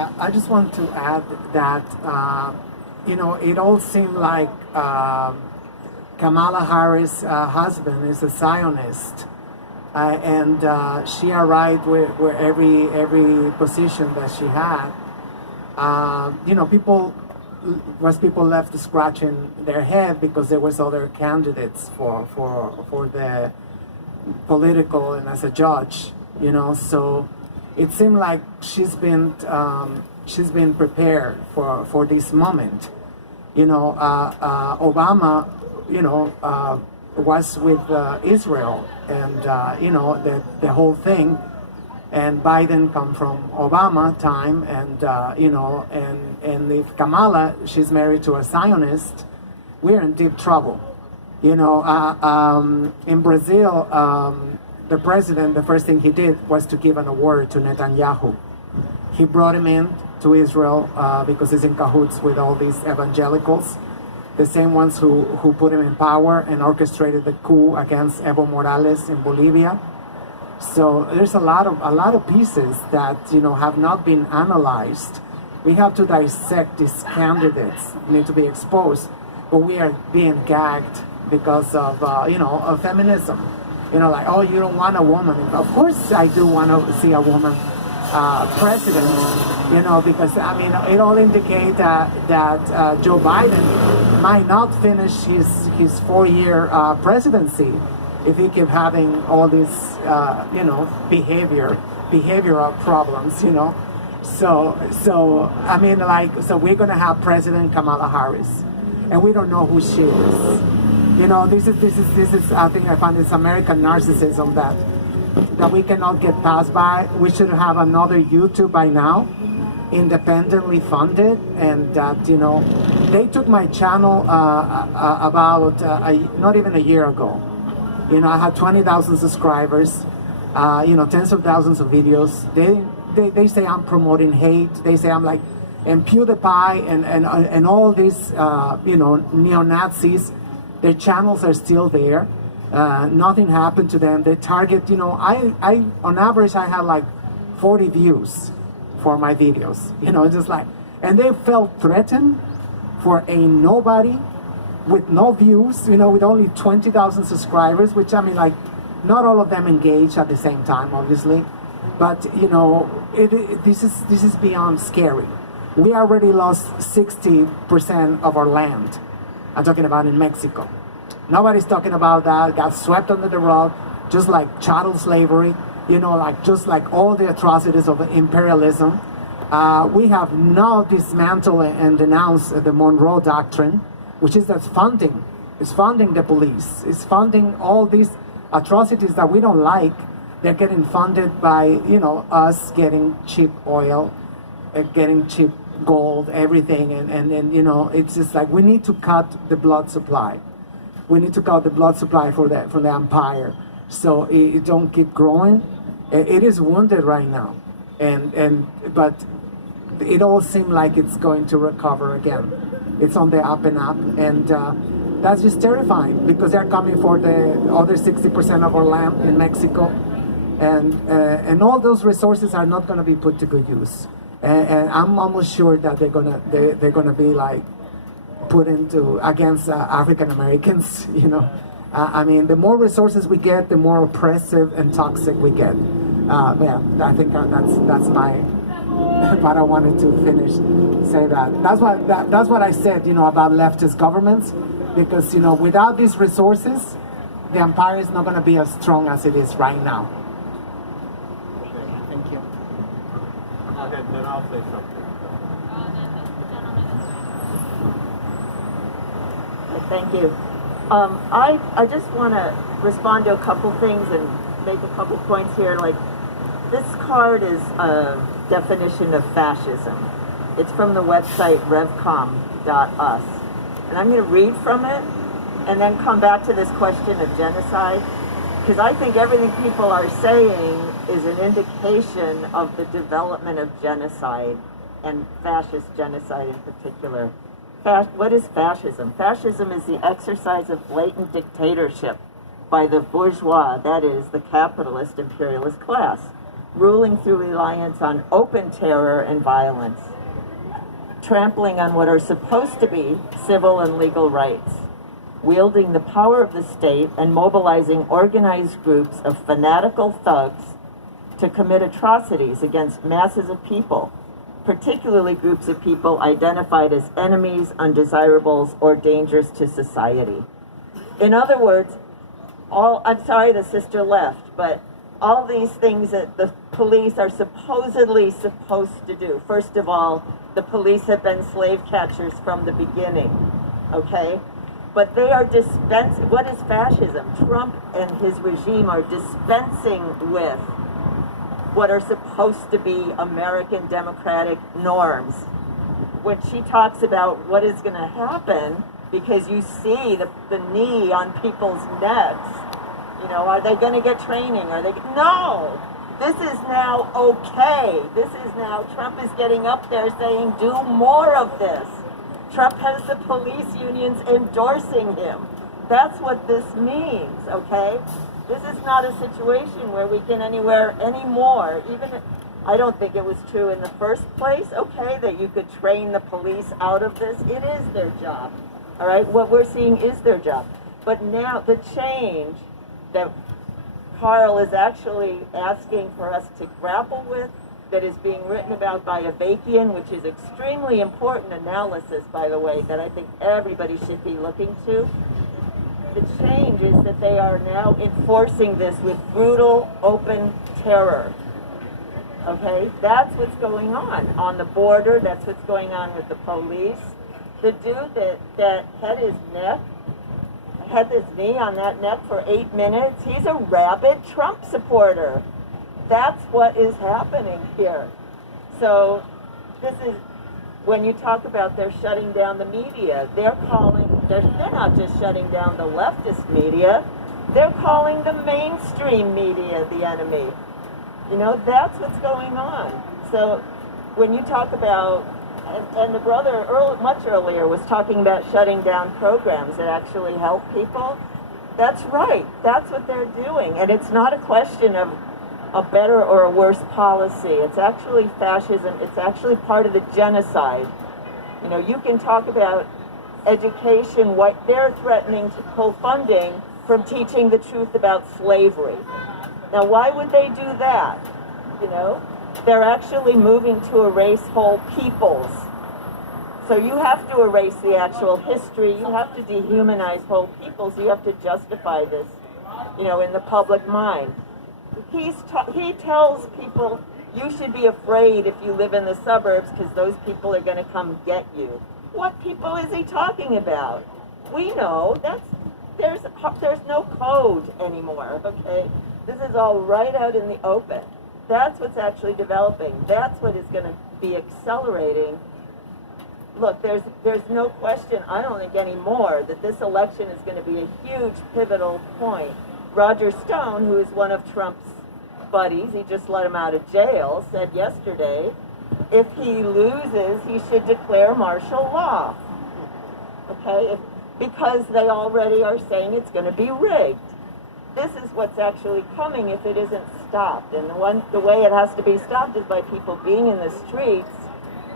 Yeah, I just want to add that, it all seemed like Kamala Harris' husband is a Zionist. And she arrived where every position that she had. People left scratching their head because there was other candidates for the political and as a judge. So it seemed like she's been prepared for this moment. Obama, was with Israel and the whole thing, and Biden come from Obama time, and and if Kamala, she's married to a Zionist, we're in deep trouble. In Brazil, the president, the first thing he did was to give an award to Netanyahu. He brought him in to Israel because he's in cahoots with all these evangelicals, the same ones who put him in power and orchestrated the coup against Evo Morales in Bolivia. So there's a lot of pieces that have not been analyzed. We have to dissect these candidates, need to be exposed, but we are being gagged because of of feminism. Like, oh, you don't want a woman. Of course I do want to see a woman president, because it all indicates that Joe Biden might not finish his 4-year presidency if he keep having all these behavioral problems. So we're gonna have President Kamala Harris, and we don't know who she is. This is I think I find this American narcissism that we cannot get past by. We should have another YouTube by now, independently funded, and that they took my channel about not even a year ago. I had 20,000 subscribers, tens of thousands of videos. They say I'm promoting hate. They say I'm like, and PewDiePie and all these neo-Nazis. Their channels are still there. Nothing happened to them. They target, I on average I had like 40 views for my videos. Just like, and they felt threatened for a nobody with no views, with only 20,000 subscribers, which not all of them engage at the same time, obviously. But this is beyond scary. We already lost 60% of our land. I'm talking about in Mexico. Nobody's talking about that. Got swept under the rug, just like chattel slavery. Just like all the atrocities of imperialism. We have now dismantled and denounced the Monroe Doctrine, which is that's funding. It's funding the police. It's funding all these atrocities that we don't like. They're getting funded by us getting cheap oil, getting cheap gold, everything, and it's just like we need to cut the blood supply. We need to cut the blood supply for the empire, so it don't keep growing. It is wounded right now, but it all seems like it's going to recover again. It's on the up and up, and that's just terrifying because they're coming for the other 60% of our land in Mexico, and all those resources are not going to be put to good use. And I'm almost sure that they're gonna be like put into against African Americans. The more resources we get, the more oppressive and toxic we get. I think that's my what I wanted to finish. Say that's what I said. About leftist governments, because without these resources, the empire is not going to be as strong as it is right now. Thank you. Okay, then I'll say something. Thank you. I just want to respond to a couple things and make a couple points here. Like, this card is a definition of fascism. It's from the website revcom.us. And I'm going to read from it and then come back to this question of genocide, because I think everything people are saying is an indication of the development of genocide, and fascist genocide in particular. What is fascism? Fascism is the exercise of blatant dictatorship by the bourgeois, that is, the capitalist imperialist class. ruling through reliance on open terror and violence, trampling on what are supposed to be civil and legal rights, wielding the power of the state and mobilizing organized groups of fanatical thugs to commit atrocities against masses of people, particularly groups of people identified as enemies, undesirables, or dangerous to society. In other words, I'm sorry the sister left, but all these things that the police are supposedly supposed to do. First of all, the police have been slave catchers from the beginning, okay? But they are dispensing, what is fascism? Trump and his regime are dispensing with what are supposed to be American democratic norms. When she talks about what is going to happen, because you see the knee on people's necks, you know, are they going to get training? No! This is now okay. This is now, Trump is getting up there saying, do more of this. Trump has the police unions endorsing him. That's what this means, okay? This is not a situation where we can anymore, even, I don't think it was true in the first place, okay, that you could train the police out of this. It is their job, all right? What we're seeing is their job. But now the change that Carl is actually asking for us to grapple with, that is being written about by Avakian, which is extremely important analysis, by the way, that I think everybody should be looking to. The change is that they are now enforcing this with brutal, open terror. Okay? That's what's going on the border. That's what's going on with the police. The dude that had his knee on that neck for 8 minutes, he's a rabid Trump supporter. That's what is happening here. So this is, when you talk about they're shutting down the media, they're not just shutting down the leftist media, they're calling the mainstream media the enemy. You know, that's what's going on. So when you talk about, and the brother much earlier was talking about shutting down programs that actually help people, that's right, that's what they're doing. And it's not a question of a better or a worse policy. It's actually fascism. It's actually part of the genocide. You know, you can talk about education, what they're threatening to pull funding from teaching the truth about slavery. Now, why would they do that? You know, they're actually moving to erase whole peoples. So you have to erase the actual history. You have to dehumanize whole peoples. You have to justify this, you know, in the public mind. He tells people, you should be afraid if you live in the suburbs because those people are going to come get you. What people is he talking about? We know there's no code anymore, okay? This is all right out in the open. That's what's actually developing. That's what is going to be accelerating. Look, there's no question, I don't think anymore, that this election is going to be a huge pivotal point. Roger Stone, who is one of Trump's buddies, he just let him out of jail, said yesterday, if he loses, he should declare martial law. Okay? Because they already are saying it's going to be rigged. This is what's actually coming if it isn't stopped. And the way it has to be stopped is by people being in the streets,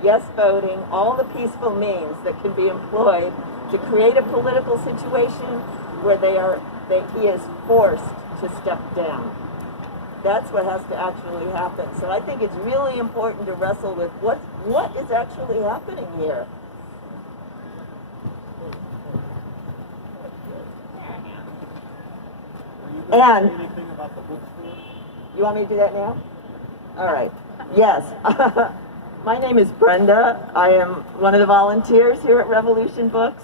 yes voting, all the peaceful means that can be employed to create a political situation where he is forced to step down. That's what has to actually happen. So I think it's really important to wrestle with what is actually happening here. And Anything about the bookstore? you want me to do that now? All right. Yes. My name is Brenda. I am one of the volunteers here at Revolution Books.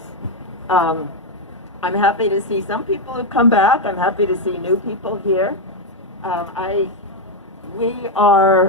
I'm happy to see some people who've come back. I'm happy to see new people here. We are